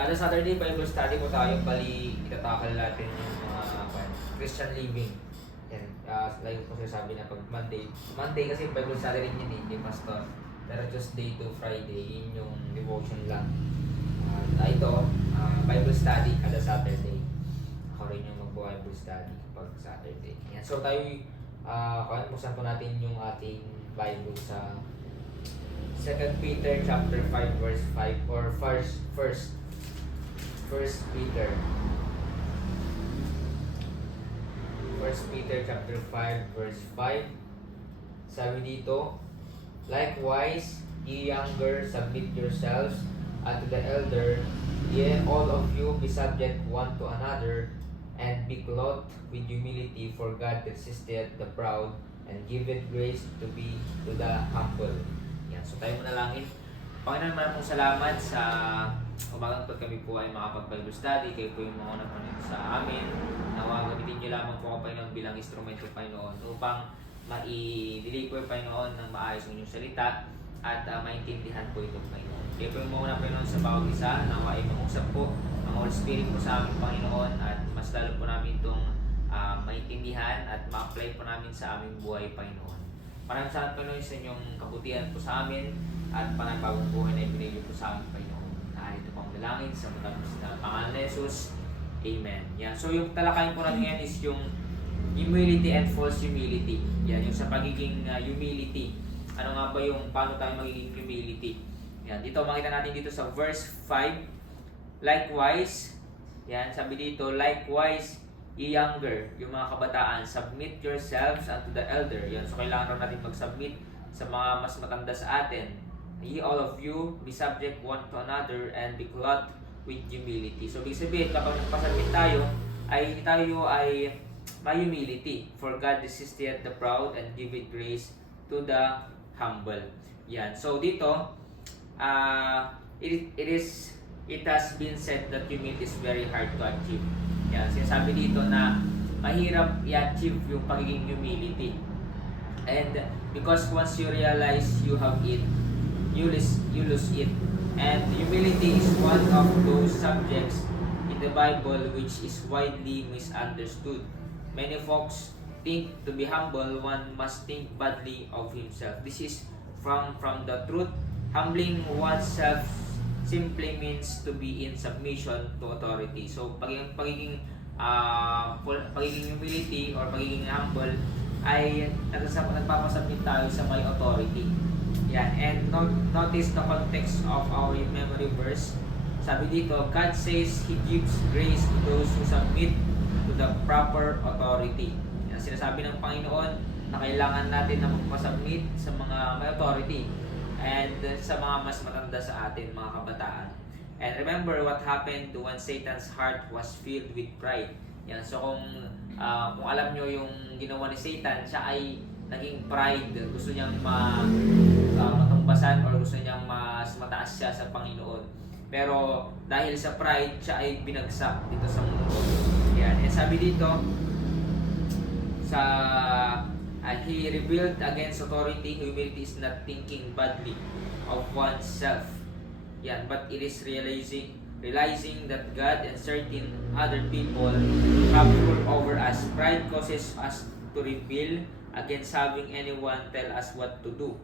Kada Saturday Bible study po tayo, bali itatakal natin yung mga uh, Christian living. Yan, uh, like po sabi na pag Monday, Monday kasi Bible study rin yun eh, Pastor. Pero Tuesday to Friday, yun yung devotion lang. Uh, ito, uh, Bible study kada Saturday. Ako rin yung mag-Bible study pag Saturday. Yan. So tayo, uh, kung buksan po natin yung ating Bible sa 2 Peter chapter 5 verse 5 or first first First Peter First Peter chapter 5 verse 5 Sabi dito Likewise, ye younger, submit yourselves unto the elder, ye all of you be subject one to another, and be clothed with humility, for God resisteth the proud, and giveth grace to be to the humble. Yan, so tayo manalangin. Panginoon, maraming salamat sa umagang po kami po ay makapag-Bible study. Kayo po yung mga Panginoon sa amin. Nawa gamitin niyo lamang po ako, Panginoon, bilang instrumento, Panginoon, upang mai-deliver, Panginoon, ng maayos ng inyong salita at uh, maintindihan po ito, Panginoon. Kayo po yung mga Panginoon sa bawat isa. Nawa ay mangusap po ang Holy Spirit po sa amin, Panginoon, at mas lalo po namin itong uh, maintindihan at ma-apply po namin sa aming buhay, Panginoon. Maraming salamat, Panginoon, sa inyong kabutihan po sa amin at panagpagong buhay na ibinigay po sa amin, Panginoon. Narito pong dalangin sa matapos na pangalan ni Jesus. Amen. Yan. So yung talakayin po natin ngayon is yung humility and false humility. Yan, yung sa pagiging uh, humility. Ano nga ba yung paano tayo magiging humility? Yan, dito makita natin dito sa verse 5. Likewise, yan, sabi dito, likewise, ye younger, yung mga kabataan, submit yourselves unto the elder. Yan, so kailangan raw natin mag-submit sa mga mas matanda sa atin. Ye all of you, be subject one to another and be clothed with humility. So, ibig sabihin, kapag nagpasubmit tayo, ay tayo ay may humility. For God resisteth the proud and giveth grace to the humble. Yan. So, dito, uh, it, it is it has been said that humility is very hard to achieve. Yan. Sinasabi dito na mahirap i-achieve yung pagiging humility. And because once you realize you have it, you lose, you lose it. And humility is one of those subjects in the Bible which is widely misunderstood. Many folks think to be humble, one must think badly of himself. This is from from the truth. Humbling oneself simply means to be in submission to authority. So pagiging pagiging uh, pagiging humility or pagiging humble ay nagsasab nagpapasubmit tayo sa may authority. Yan. And not, notice the context of our memory verse. Sabi dito, God says He gives grace to those who submit to the proper authority. Yan. Sinasabi ng Panginoon na kailangan natin na magpasubmit sa mga may authority and sa mga mas matanda sa atin, mga kabataan. And remember what happened to when Satan's heart was filled with pride. Yan. So kung uh, kung alam nyo yung ginawa ni Satan, siya ay naging pride. Gusto niyang ma, uh, matumbasan or gusto niyang mas mataas siya sa Panginoon. Pero dahil sa pride, siya ay binagsak dito sa mundo. Yan. And sabi dito, sa uh, he rebelled against authority, humility is not thinking badly of oneself. Yan, but it is realizing realizing that God and certain other people have rule over us. Pride causes us to rebel against having anyone tell us what to do.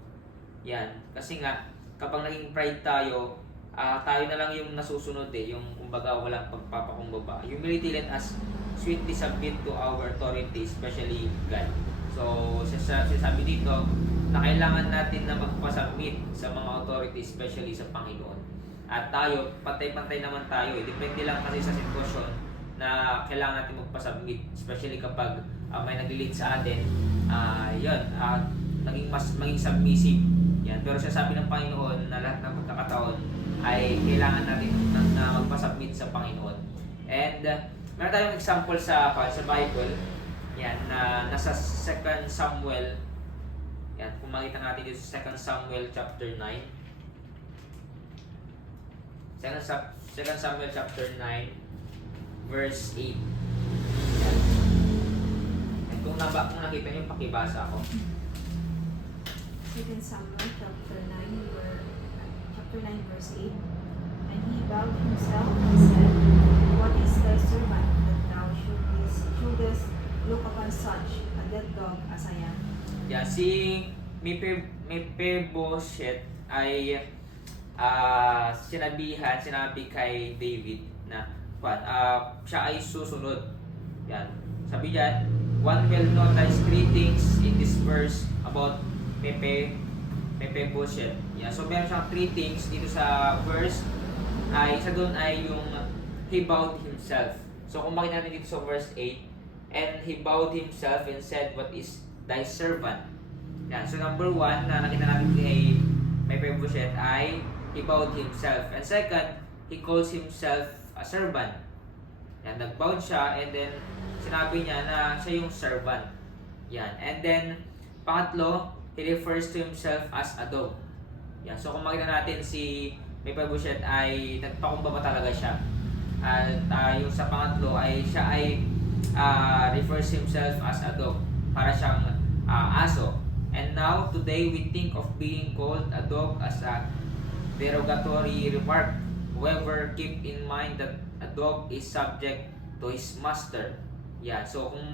Yan. Kasi nga, kapag naging pride tayo, uh, tayo na lang yung nasusunod eh, yung kumbaga walang pagpapakumbaba. Humility let us sweetly submit to our authority, especially God. So, sabi dito, na kailangan natin na magpasubmit sa mga authority, especially sa Panginoon. At tayo, pantay-pantay naman tayo. Eh. Depende lang kasi sa sitwasyon na kailangan natin magpasubmit. Especially kapag uh, may nag-lead sa atin. Uh, yun, uh, naging mas maging submissive. Yan. Pero sabi ng Panginoon na lahat ng pagkakataon ay kailangan natin na, na magpasubmit sa Panginoon. And uh, meron tayong example sa sa Bible. Yan, na nasa 2 Samuel. Yan, kung makita natin dito sa 2 Samuel chapter 9. 2 Samuel chapter 9 verse 8. Kung, naba, kung nakita niyo, pakibasa ako. 2 Samuel chapter 9, ver- chapter 9 verse 8. And he bowed himself and said, What is thy servant that thou shouldest, shouldest look upon such a dead dog as I am? Yeah, si Mephibosheth ay ah sinabihan, sinabi kay David na ah, siya ay susunod. Yan. Sabi diyan, one will notice three things in this verse about Mepe Mephibosheth. Yeah, so meron siyang three things dito sa verse ay isa doon ay yung he bowed himself. So kung makita natin dito sa verse 8, and he bowed himself and said, What is thy servant? Yan. So number one na nakita natin kay Mephibosheth ay he bowed himself. And second, he calls himself a servant. Yan, nag-bowed siya and then sinabi niya na siya yung servant. Yan. And then, pangatlo, he refers to himself as a dog. Yan. So kung makita natin si Mephibosheth ay nagpakumbaba talaga siya. At ah, yung sa pangatlo ay siya ay ah, refers himself as a dog. Para siyang ah, aso. And now, today, we think of being called a dog as a derogatory remark. However, keep in mind that a dog is subject to his master. Yeah, so kung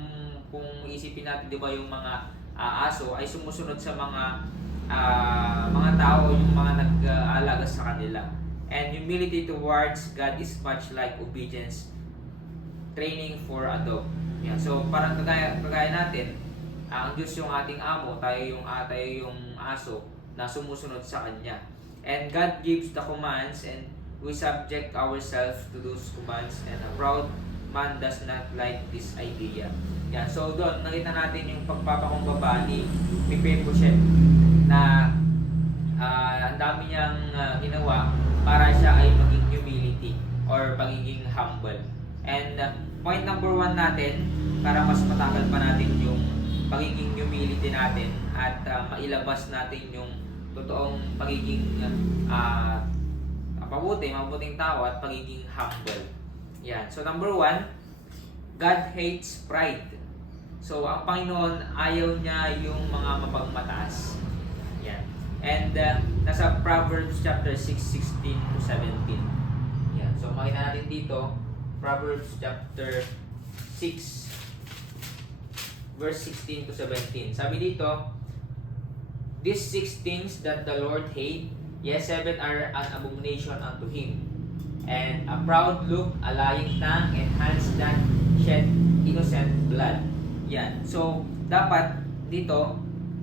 kung isipin natin 'di ba yung mga ah, aso ay sumusunod sa mga ah, mga tao yung mga nag-aalaga sa kanila. And humility towards God is much like obedience training for a dog. Yeah, so parang kagaya, kagaya natin, ang Diyos yung ating amo, tayo yung ah, tayo yung aso na sumusunod sa Kanya. And God gives the commands and we subject ourselves to those commands and a proud man does not like this idea. Yan. So doon, nakita natin yung pagpapakumbaba ni Mephibosheth na ah, ang dami niyang ah, ginawa para siya ay maging humility or pagiging humble. And uh, point number one natin, para mas matagal pa natin yung pagiging humility natin at uh, mailabas natin yung totoong pagiging uh, mabuti, mabuting tao at pagiging humble. Yan. So number one, God hates pride. So ang Panginoon ayaw niya yung mga mapagmataas. Yan. And uh, nasa Proverbs chapter 6, 16 to 17. Yan. So makita natin dito, Proverbs chapter 6, verse 16 to 17. Sabi dito, These six things that the Lord hate, yes, seven are an abomination unto him. And a proud look, a lying tongue, and hands that shed innocent blood. Yan. So, dapat dito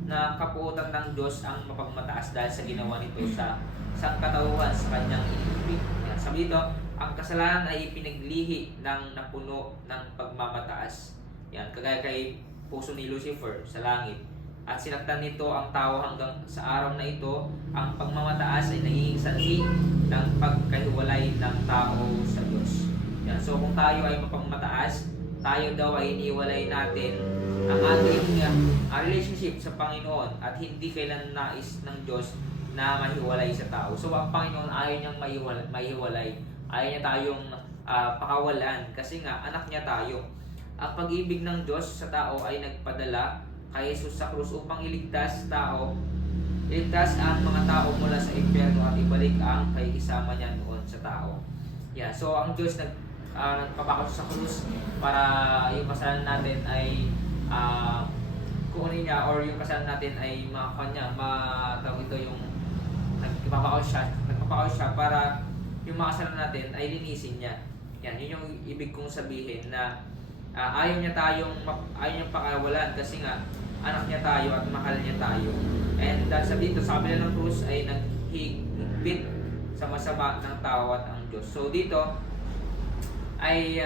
na kapuutan ng Diyos ang mapagmataas dahil sa ginawa nito sa sangkatauhan sa kanyang inibig. Yan. Sabi dito, ang kasalanan ay pinaglihi ng napuno ng pagmamataas. Yan, kagaya kay puso ni Lucifer sa langit. At sinaktan nito ang tao hanggang sa araw na ito, ang pagmamataas ay nagiging sanhi ng pagkahiwalay ng tao sa Diyos. Yan. So kung tayo ay mapagmataas, tayo daw ay iniwalay natin ang ating uh, relationship sa Panginoon at hindi kailan nais ng Diyos na mahiwalay sa tao. So ang Panginoon ayaw niyang mahiwalay, mahiwalay. ayaw niya tayong ah, pakawalan kasi nga anak niya tayo. Ang pag-ibig ng Diyos sa tao ay nagpadala kay Jesus sa krus upang iligtas tao, iligtas ang mga tao mula sa impyerno at ibalik ang kay isama niya noon sa tao. Yeah, so ang Diyos nag uh, nagpapako sa krus para yung kasalanan natin ay uh, kunin niya or yung kasalanan natin ay makakuha niya, matawag ito yung nagpapako siya, nagpapako siya para yung mga kasalanan natin ay linisin niya. Yan, yun yung ibig kong sabihin na Ah, ayaw niya tayong ayaw niyang pakawalan kasi nga anak niya tayo at mahal niya tayo. And dahil sa dito, sa kabila ng krus ay naghigpit sa masama ng tao at ang Diyos. So dito ay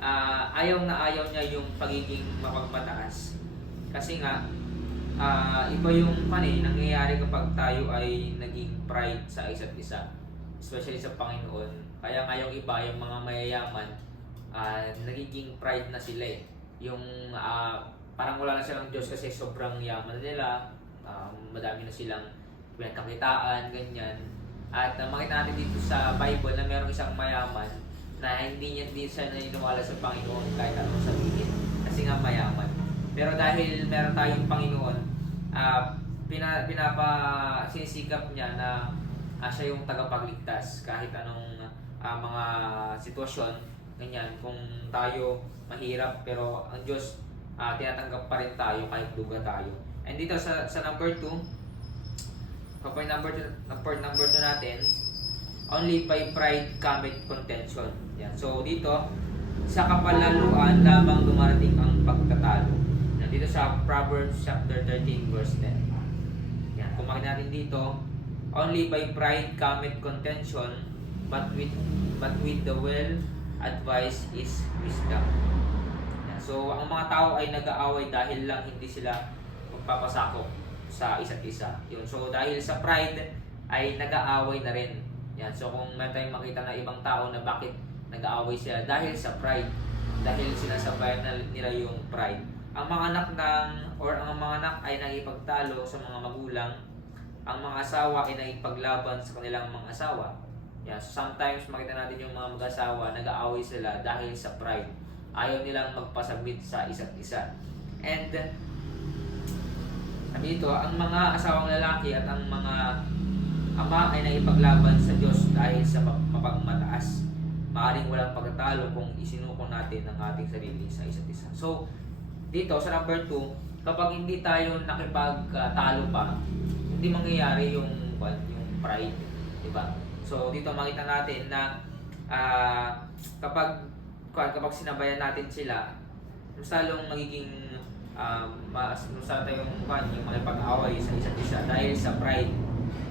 ah, ayaw na ayaw niya yung pagiging mapagmataas. Kasi nga ah, iba yung kani nangyayari kapag tayo ay naging pride sa isa't isa. Especially sa Panginoon. Kaya nga yung iba, yung mga mayayaman, ah, nagiging pride na sila eh. Yung ah, parang wala na silang Diyos kasi sobrang yaman nila, ah, madami na silang pinagkakitaan, ganyan. At uh, makita natin dito sa Bible na merong isang mayaman na hindi niya din siya naniniwala sa Panginoon kahit anong sabihin kasi nga mayaman. Pero dahil meron tayong Panginoon, ah, pina, pinapa sinisikap niya na ah, siya yung tagapagligtas kahit anong ah, mga sitwasyon, ganyan, kung tayo mahirap pero ang Diyos ah, tinatanggap pa rin tayo kahit duga tayo. And dito sa, sa number 2, kapag number 2, number, number 2 natin, only by pride cometh contention. Yan. So dito, sa kapalaluan lamang dumarating ang pagtatalo. Yan. Dito sa Proverbs chapter 13 verse 10. Yan. Kung natin dito, only by pride cometh contention, but with but with the well advice is wisdom. Yan. So ang mga tao ay nag-aaway dahil lang hindi sila magpapasakop sa isa't isa. Yun. So dahil sa pride ay nag-aaway na rin. Yan. So kung may tayong makita na ibang tao na bakit nag-aaway sila dahil sa pride. Dahil sinasabayan na nila yung pride. Ang mga anak ng or ang mga anak ay nagipagtalo sa mga magulang. Ang mga asawa ay nagipaglaban sa kanilang mga asawa. Yan. So sometimes makita natin yung mga mag-asawa nag-aaway sila dahil sa pride. Ayaw nilang magpasabit sa isa't isa. And sabi dito, ang mga asawang lalaki at ang mga ama ay naipaglaban sa Diyos dahil sa map- mapagmataas. Maaring walang pagkatalo kung isinuko natin ang ating sarili sa isa't isa. So, dito sa number 2, kapag hindi tayo nakipagtalo pa, hindi mangyayari yung yung pride, di ba? So, dito makita natin na ah, kapag kapag sinabayan natin sila, mas lalong magiging um, mas mas tayong kuwan, yung makipag-away sa isa't isa dahil sa pride.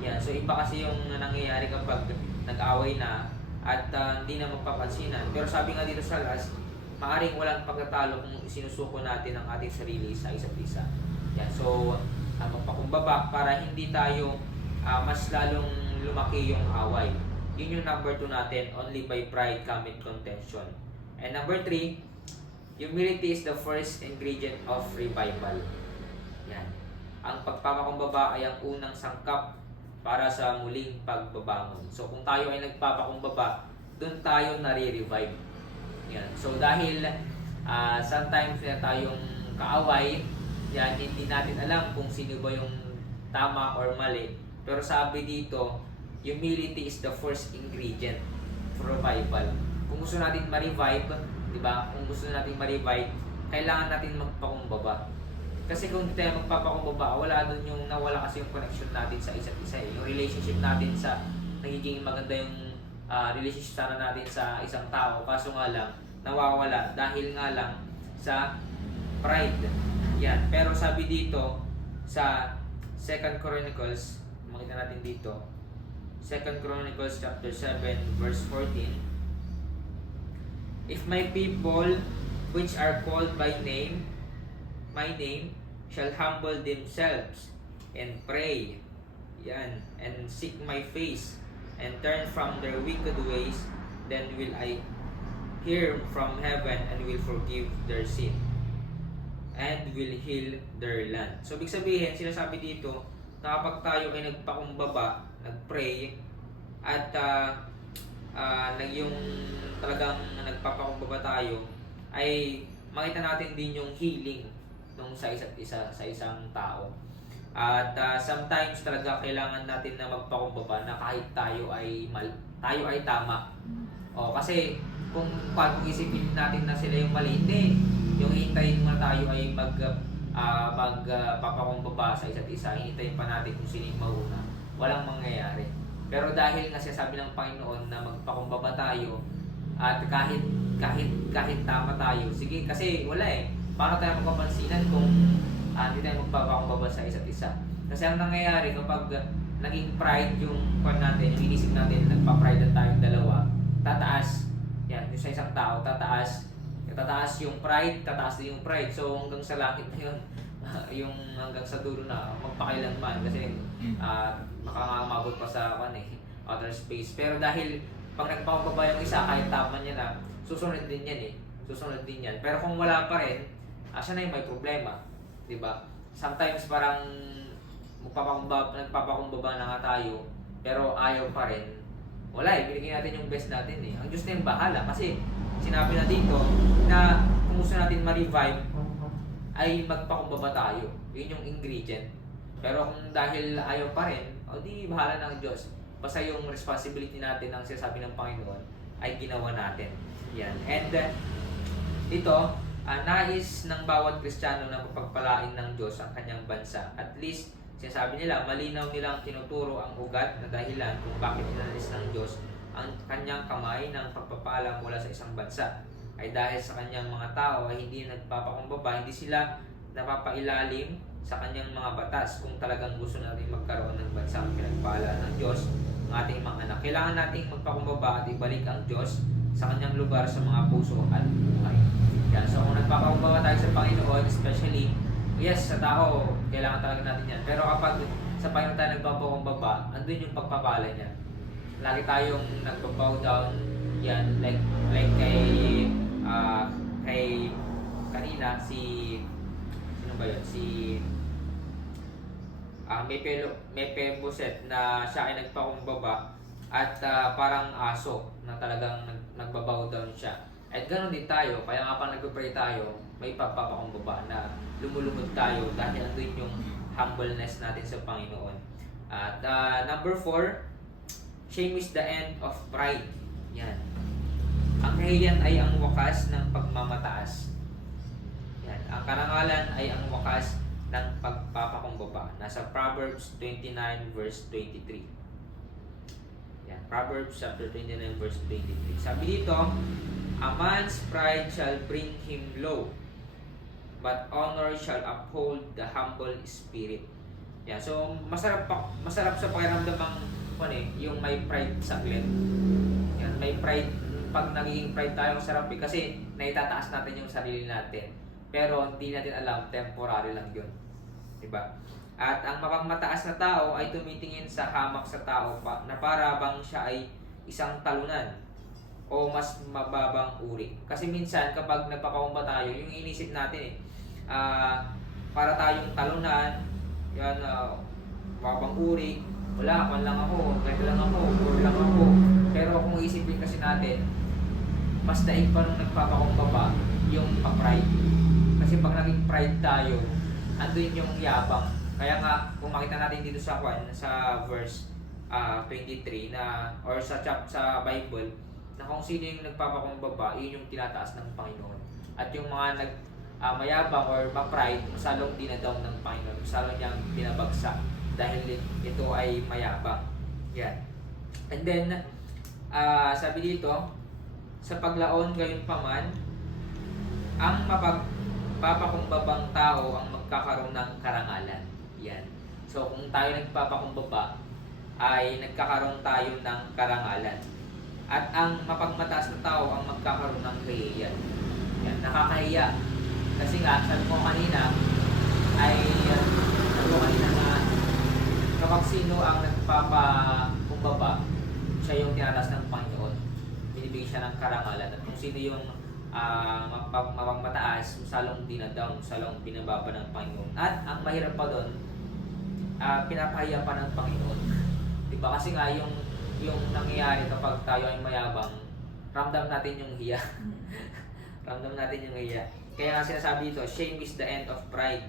Yan. So iba kasi yung nangyayari kapag nag-away na at ah, hindi na magpapansinan. Pero sabi nga dito sa last, maaring walang pagkatalo kung sinusuko natin ang ating sarili sa isa't isa. Yan. So, uh, magpakumbaba para hindi tayo ah, mas lalong lumaki yung away. Yun yung number 2 natin, only by pride cometh contention. And number 3, humility is the first ingredient of revival. Yan. Ang pagpapakumbaba ay ang unang sangkap para sa muling pagbabangon. So kung tayo ay nagpapakumbaba, doon tayo nare-revive. Yan. So dahil ah, sometimes na tayong kaaway, yan, hindi natin alam kung sino ba yung tama or mali. Pero sabi dito, humility is the first ingredient for revival. Kung gusto natin ma-revive, di ba? Kung gusto natin ma-revive, kailangan natin magpakumbaba. Kasi kung hindi tayo magpapakumbaba, wala doon yung nawala kasi yung connection natin sa isa't isa. Eh. Yung relationship natin sa nagiging maganda yung ah, relationship sana natin sa isang tao. Kaso nga lang, nawawala dahil nga lang sa pride. Yan. Pero sabi dito sa Second Chronicles, makita natin dito, Second Chronicles chapter 7 verse 14, If my people which are called by name, my name, shall humble themselves and pray, yan, and seek my face, and turn from their wicked ways, then will I hear from heaven and will forgive their sin and will heal their land. So, ibig sabihin, sinasabi dito, na kapag tayo ay nagpakumbaba, nagpray, at ah, nag yung talagang nagpapakumbaba tayo, ay makita natin din yung healing nung sa isa't isa, sa isang tao. At ah, sometimes talaga kailangan natin na magpakumbaba na kahit tayo ay mal, tayo ay tama. O kasi kung pag isipin natin na sila yung mali, hindi. Yung hintayin mo tayo ay mag uh, magpapakumbaba sa isa't isa, hintayin pa natin kung sino yung mauna. Walang mangyayari. Pero dahil nga sabi ng Panginoon na magpakumbaba tayo at kahit kahit kahit tama tayo, sige kasi wala eh. Paano tayo magpapansinan kung ah, hindi tayo magpapakumbaba sa isa't isa? Kasi ang nangyayari kapag naging pride yung kwan natin, yung inisip natin, nagpa-pride na tayong dalawa, tataas. Yan, yung sa isang tao, tataas. Tataas yung pride, tataas din yung pride. So hanggang sa langit na yun, yung hanggang sa dulo na magpakailanman kasi uh, makakамabot pa sa kan eh, outer space. Pero dahil pag nagpapababa yung isa, kahit tama niya na, susunod din yan eh. Susunod din yan. Pero kung wala pa rin, ah, siya na yung may problema. di ba Sometimes parang magpapakumbaba, nagpapakumbaba na nga tayo, pero ayaw pa rin. Wala eh, binigyan natin yung best natin eh. Ang Diyos na yung bahala kasi sinabi na dito na kung gusto natin ma-revive, ay magpakumbaba tayo. Yun yung ingredient. Pero kung dahil ayaw pa rin, o di bahala ng Diyos. Basta yung responsibility natin ng sinasabi ng Panginoon ay ginawa natin. Yan. And uh, ito, ah, nais ng bawat Kristiyano na mapagpalain ng Diyos ang kanyang bansa. At least, sinasabi nila, malinaw nilang tinuturo ang ugat na dahilan kung bakit inalis ng Diyos ang kanyang kamay ng pagpapala mula sa isang bansa. Ay dahil sa kanyang mga tao ay hindi nagpapakumbaba, hindi sila napapailalim sa kanyang mga batas kung talagang gusto natin magkaroon ng bansang pinagpala ng Diyos ng ating mga anak. Kailangan nating magpakumbaba at ibalik ang Diyos sa kanyang lugar sa mga puso at buhay. Yan. So kung nagpapakumbaba tayo sa Panginoon, especially, yes, sa tao, kailangan talaga natin yan. Pero kapag sa Panginoon tayo nagpapakumbaba, andun yung pagpapala niya. Lagi tayong nagbabow down, yan, like, like kay, ah, kay, kanina, si, sino ba yun? Si, ah may pelo may pemboset na siya ay nagpakumbaba at ah, parang aso na talagang nag, nagbabow down siya. At ganoon din tayo, kaya nga pa nagpe-pray tayo, may papapakumbaba na lumulubog tayo dahil andun yung humbleness natin sa Panginoon. At ah, number four, shame is the end of pride. Yan. Ang kahiyan ay ang wakas ng pagmamataas. Yan. Ang karangalan ay ang wakas ng pagpapakumbaba. Nasa Proverbs 29 verse 23. Yan. Proverbs chapter 29 verse 23. Sabi dito, A man's pride shall bring him low, but honor shall uphold the humble spirit. Yan. So, masarap pa, masarap sa pakiramdam ang ano eh, yung may pride saglit. Yan, may pride pag nagiging pride tayo, masarap eh, kasi naitataas natin yung sarili natin. Pero hindi natin alam, temporary lang yun. Diba? At ang mapagmataas na tao ay tumitingin sa hamak sa tao pa, na para bang siya ay isang talunan o mas mababang uri. Kasi minsan kapag nagpapakumba tayo, yung inisip natin eh, ah, para tayong talunan, yan, uh, mababang uri, wala, man lang ako, ganito lang ako, poor lang ako. Pero kung isipin kasi natin, mas daig pa nung nagpapakumbaba yung pa-pride. Kasi pag naging pride tayo, andun yung yabang. Kaya nga, kung makita natin dito sa kwan, sa verse ah, 23 na, or sa chap sa Bible, na kung sino yung nagpapakumbaba, yun yung tinataas ng Panginoon. At yung mga nag ah, mayabang or ma-pride, masalong dinadaw ng Panginoon, masalong niyang binabagsak dahil ito ay mayabang. Yan. And then, ah, sabi dito, sa paglaon gayon paman, ang mapagpapakumbabang tao ang magkakaroon ng karangalan. Yan. So kung tayo nagpapakumbaba, ay nagkakaroon tayo ng karangalan. At ang mapagmataas na tao ang magkakaroon ng kahiyan. Yan, nakakahiya. Kasi nga, sabi ko kanina, ay, sabi ko kanina nga, kapag sino ang nagpapakumbaba, siya yung tinataas ng Panginoon. Binibigyan siya ng karangalan. At kung sino yung ah mapag mapagmataas, salong dinadown, salong binababa ng Panginoon. At ang mahirap pa doon, ah pinapahiya pa ng Panginoon. Di ba? Kasi nga yung yung nangyayari kapag tayo ay mayabang, ramdam natin yung hiya. ramdam natin yung hiya. Kaya nga sinasabi dito, shame is the end of pride.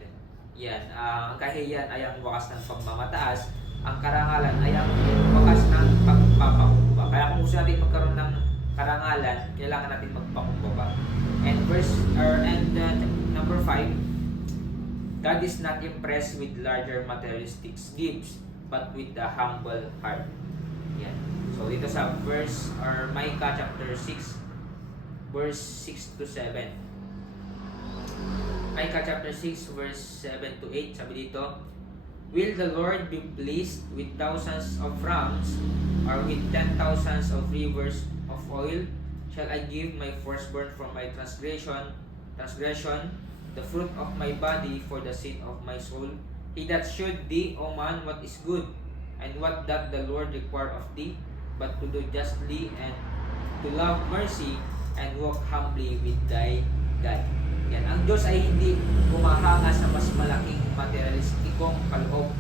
Yan. ah, ang kahiyan ay ang wakas ng pagmamataas. Ang karangalan ay ang wakas ng pagpapakumbaba. Kaya kung gusto natin magkaroon ng karangalan, kailangan natin magpakumbaba. And verse or and uh, number 5, God is not impressed with larger materialistic gifts, but with the humble heart. Yan. So dito sa verse or Micah chapter 6 verse 6 to 7. Micah chapter 6 verse 7 to 8 sabi dito, Will the Lord be pleased with thousands of rams or with ten thousands of rivers oil? Shall I give my firstborn for my transgression, transgression, the fruit of my body for the sin of my soul? He that should thee, O man, what is good, and what doth the Lord require of thee, but to do justly and to love mercy and walk humbly with thy God. Yan. Ang Diyos ay hindi kumahanga sa mas malaking materialistikong kaloob,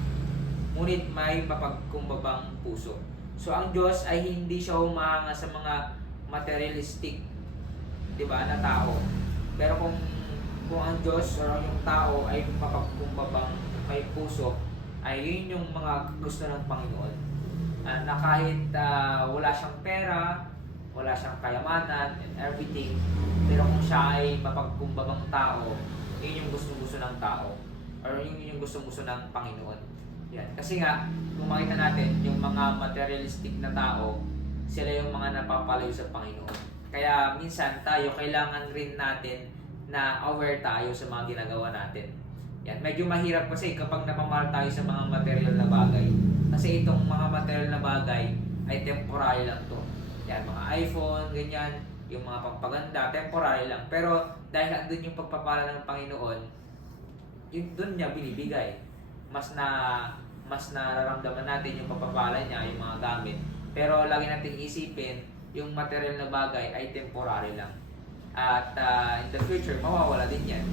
ngunit may mapagkumbabang puso. So ang Diyos ay hindi siya humahanga sa mga materialistic, di ba, na tao. Pero kung kung ang Diyos o yung tao ay mapagkumbabang may puso, ay yun yung mga gusto ng Panginoon. ah, na kahit ah, wala siyang pera, wala siyang kayamanan and everything, pero kung siya ay mapagkumbabang tao, yun yung gusto-gusto ng tao or yun yung gusto-gusto ng Panginoon. Yan. Kasi nga, kung makita natin, yung mga materialistic na tao, sila yung mga napapalayo sa Panginoon. Kaya minsan tayo, kailangan rin natin na aware tayo sa mga ginagawa natin. Yan. Medyo mahirap kasi kapag napamahal tayo sa mga material na bagay. Kasi itong mga material na bagay ay temporary lang to. Yan, mga iPhone, ganyan, yung mga pampaganda, temporary lang. Pero dahil andun yung pagpapala ng Panginoon, yun doon niya binibigay. Mas na mas nararamdaman natin yung pagpapala niya, yung mga gamit. Pero lagi natin isipin, yung material na bagay ay temporary lang. At ah, in the future, mawawala din yan.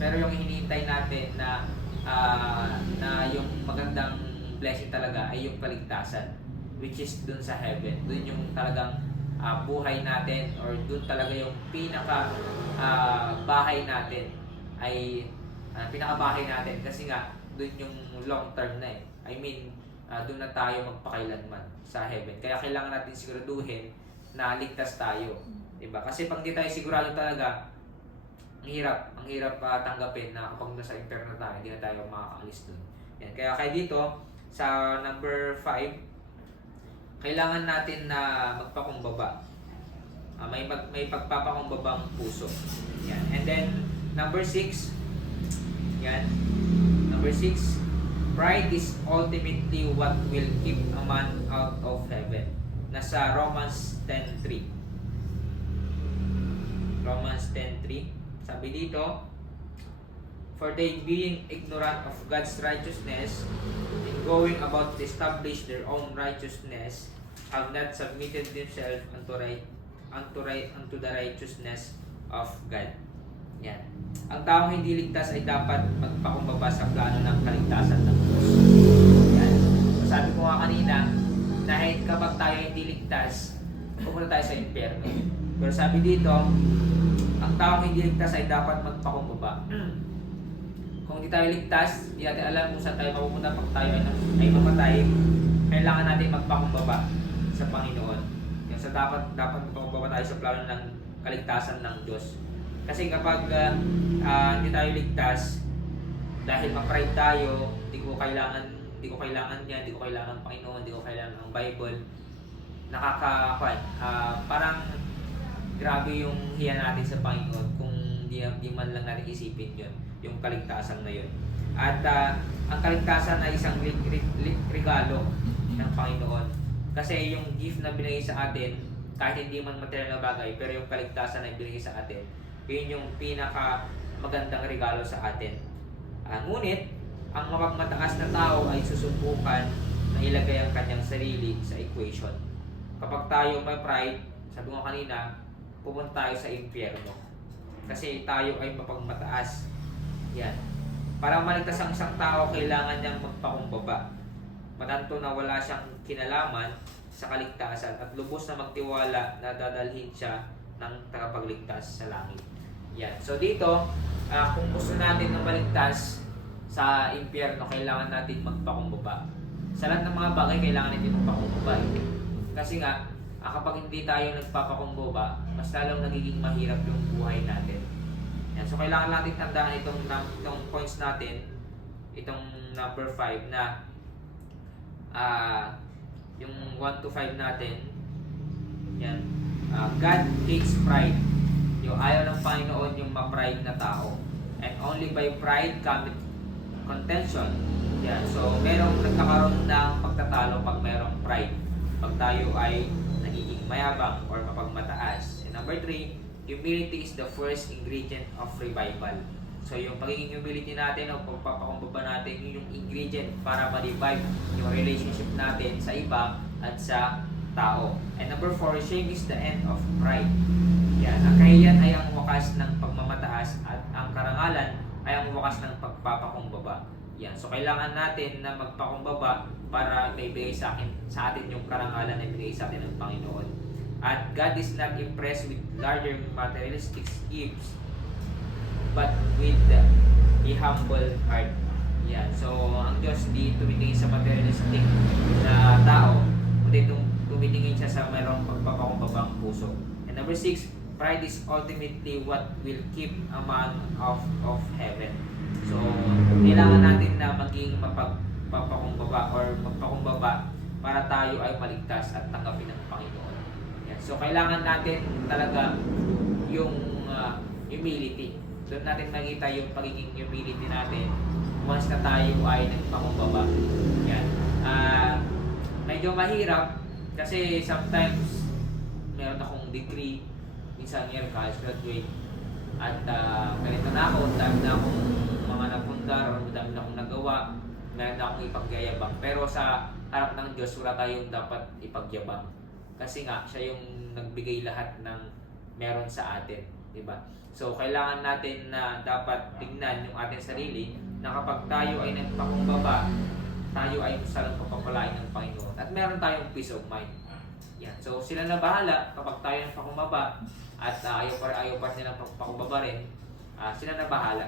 Pero yung hinihintay natin na ah, na yung magandang blessing talaga ay yung kaligtasan which is dun sa heaven. Dun yung talagang ah, buhay natin or dun talaga yung pinaka ah, bahay natin ay ah, pinaka bahay natin kasi nga dun yung long term na eh. I mean, ah, dun na tayo magpakailanman sa heaven. Kaya kailangan natin siguraduhin na ligtas tayo. Diba? Kasi pag di tayo sigurado talaga, ang hirap, ang hirap ah, tanggapin na kapag nasa impyerno tayo, hindi na tayo makakaalis dun. Yan. Kaya kaya dito, sa number 5, kailangan natin na magpakumbaba. Ah, may mag, may pagpapakumbabang puso. Yan. And then number 6, yan. Number 6, pride is ultimately what will keep a man out of heaven. Nasa Romans 10:3. Romans 10:3. Sabi dito, For they being ignorant of God's righteousness and going about to establish their own righteousness have not submitted themselves unto right unto right unto the righteousness of God. Yan. Ang taong hindi ligtas ay dapat magpakumbaba sa plano ng kaligtasan ng Diyos. Yan. So, sabi ko nga kanina, dahil kapag tayo hindi ligtas, pupunta tayo sa impyerno. Pero sabi dito, ang taong hindi ligtas ay dapat magpakumbaba. Kung hindi tayo ligtas, hindi natin alam kung saan tayo mapupunta pag tayo ay, ay mamatay, kailangan natin magpakumbaba sa Panginoon. Yung sa dapat dapat magpakumbaba tayo sa plano ng kaligtasan ng Diyos. Kasi kapag ah, ah, hindi tayo ligtas, dahil ma-pride tayo, hindi ko kailangan, hindi ko kailangan yan, hindi ko kailangan ng Panginoon, hindi ko kailangan ng Bible, nakaka, ah, parang grabe yung hiya natin sa Panginoon kung di, di man lang natin isipin yun, yung kaligtasan na yun. At ah, ang kaligtasan ay isang lig- rig- lig- regalo ng Panginoon. Kasi yung gift na binigay sa atin, kahit hindi man material na bagay, pero yung kaligtasan na binigay sa atin, yun yung pinaka magandang regalo sa atin. Ah, ngunit, ang mapagmataas na tao ay susubukan na ilagay ang kanyang sarili sa equation. Kapag tayo may pride, sabi ko kanina, pupunta tayo sa impyerno. Kasi tayo ay mapagmataas. Yan. Para maligtas ang isang tao, kailangan niyang magpakumbaba. Matanto na wala siyang kinalaman sa kaligtasan at lubos na magtiwala na dadalhin siya ng tagapagligtas sa langit. Yan. So dito, ah, kung gusto natin na maligtas sa impyerno, kailangan natin magpakumbaba. Sa lahat ng mga bagay, kailangan natin magpakumbaba. eh. Kasi nga, ah, kapag hindi tayo nagpapakumbaba, mas lalong nagiging mahirap yung buhay natin. Yan. So kailangan natin tandaan itong, itong points natin, itong number 5 na ah yung 1 to 5 natin, yan, ah, God hates pride. Yung ayaw ng Panginoon yung ma-pride na tao. And only by pride cometh contention. Yan. So, merong nagkakaroon ng pagtatalo pag merong pride. Pag tayo ay nagiging mayabang or mapagmataas. And number three, humility is the first ingredient of revival. So, yung pagiging humility natin o pagpapakumbaba natin, yun yung ingredient para ma-revive yung relationship natin sa iba at sa tao. And number four, shame is the end of pride. Yan. Ang kahiyan ay ang wakas ng pagmamataas at ang karangalan ay ang wakas ng pagpapakumbaba. Yan. So kailangan natin na magpakumbaba para may bigay sa akin sa atin yung karangalan na binigay sa atin ng Panginoon. At God is not impressed with larger materialistic gifts but with the, a humble heart. Yan. So ang Diyos di tumingin sa materialistic na tao puso. And number six, pride is ultimately what will keep a man of, of heaven. So, kailangan natin na maging mapagpapakumbaba or magpakumbaba para tayo ay maligtas at tanggapin ng Panginoon. Yan. So, kailangan natin talaga yung ah, humility. Doon natin makita yung pagiging humility natin once na tayo ay nagpakumbaba. Yan. Ah, medyo mahirap kasi sometimes meron akong degree, minsan year college graduate, at uh, ganito na ako, dami na akong mga napundar, dami na akong nagawa, meron na akong ipagyayabang. Pero sa harap ng Diyos, wala tayong dapat ipagyabang. Kasi nga, siya yung nagbigay lahat ng meron sa atin. 'di ba? So, kailangan natin na dapat tingnan yung ating sarili na kapag tayo ay nagpakumbaba, tayo ay salang papapalain ng Panginoon. At meron tayong peace of mind. Yan. So, sila na bahala kapag tayo nagpakumbaba at uh, ayaw pa ayaw pa nilang pagpakumbaba rin, ah, sila na bahala.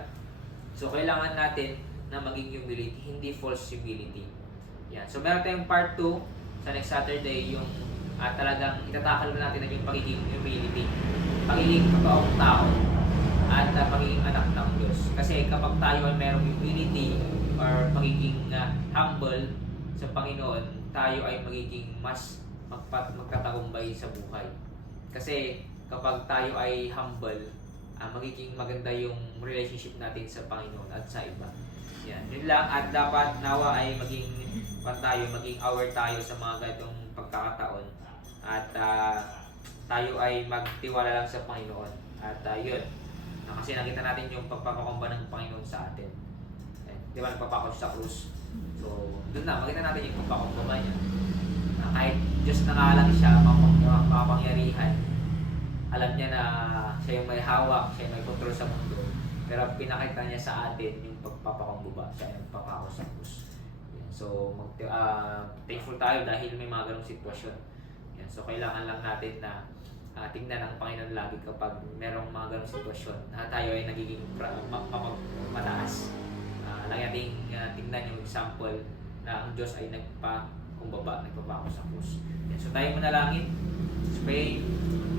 So, kailangan natin na maging humility, hindi false humility. Yan. So, meron tayong part 2 sa next Saturday, yung ah, talagang itatakal na natin yung pagiging humility. Pagiging totoong tao at ah, pagiging anak ng Diyos. Kasi kapag tayo ay merong humility or pagiging ah, humble sa Panginoon, tayo ay magiging mas magpat magtatagumpay sa buhay. Kasi kapag tayo ay humble, ah, magiging maganda yung relationship natin sa Panginoon at sa iba. Yan. Yun lang. At dapat nawa ay maging pan tayo, maging aware tayo sa mga ganitong pagkakataon. At ah, tayo ay magtiwala lang sa Panginoon. At ah, yun. Kasi nakita natin yung pagpapakumba ng Panginoon sa atin. Di ba nagpapakos sa krus? So, doon na, makita natin yung pagpapakumba niya. Na kahit Diyos na nga lang siya, mapangyarihan, alam niya na siya yung may hawak, siya yung may kontrol sa mundo. Pero pinakita niya sa atin yung pagpapakumbaba, siya yung pangako sa. Yan. So, mag, ah, thankful tayo dahil may mga ganong sitwasyon. Yan. So, kailangan lang natin na ah, tingnan ang Panginoon lagi kapag merong mga ganong sitwasyon na tayo ay nagiging pra- ma- mataas. Ah, lagi nating ah, tingnan yung example na ang Diyos ay nagpakumbaba, nagpapako sa krus. Yan. So, tayo manalangin. Pray.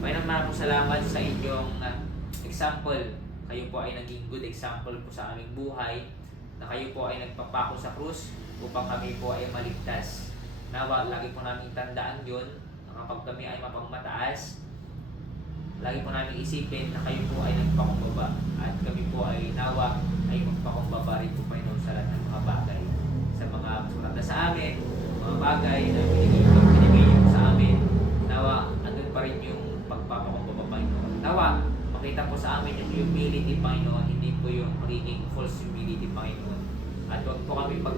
Panginoon, maraming salamat sa inyong ah, example. Kayo po ay naging good example po sa aming buhay na kayo po ay nagpapako sa krus upang kami po ay maligtas. Nawa, lagi po namin tandaan yun na kapag kami ay mapagmataas, lagi po namin isipin na kayo po ay nagpakumbaba at kami po ay nawa ay magpakumbaba rin po Panginoon sa lahat ng mga bagay sa mga sulat na sa amin, mga bagay na binigay niyo, sa amin. Nawa, andun pa rin yung pagpapakumbaba Panginoon. Nawa, makita po sa amin yung humility Panginoon, hindi po yung pagiging false humility Panginoon. At huwag po kami pag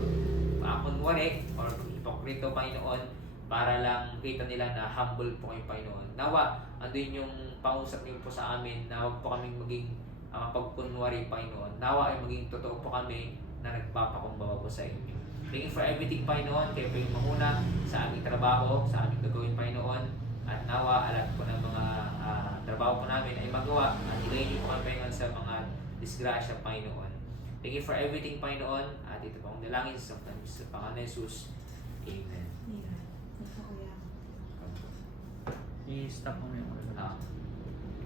pakunwari or hipokrito Panginoon para lang kita nila na humble po kayo Panginoon. Nawa, andun yung pausap niyo po sa amin na huwag po kaming maging uh, pagkunwari Panginoon. Nawa ay maging totoo po kami na nagpapakumbaba po sa inyo. Thank you for everything Panginoon. Kayo po yung mahuna sa aming trabaho, sa aming gagawin Panginoon. At nawa, alam po ng mga ah, trabaho po namin ay magawa at ilayin niyo po kami Panginoon sa mga disgrasya Panginoon. Thank you for everything Panginoon. At ito po ang dalangin sa sa pangalan ni Jesus. Amen. Amen. Ito, kuya. I-stop mo yung ano. Ah,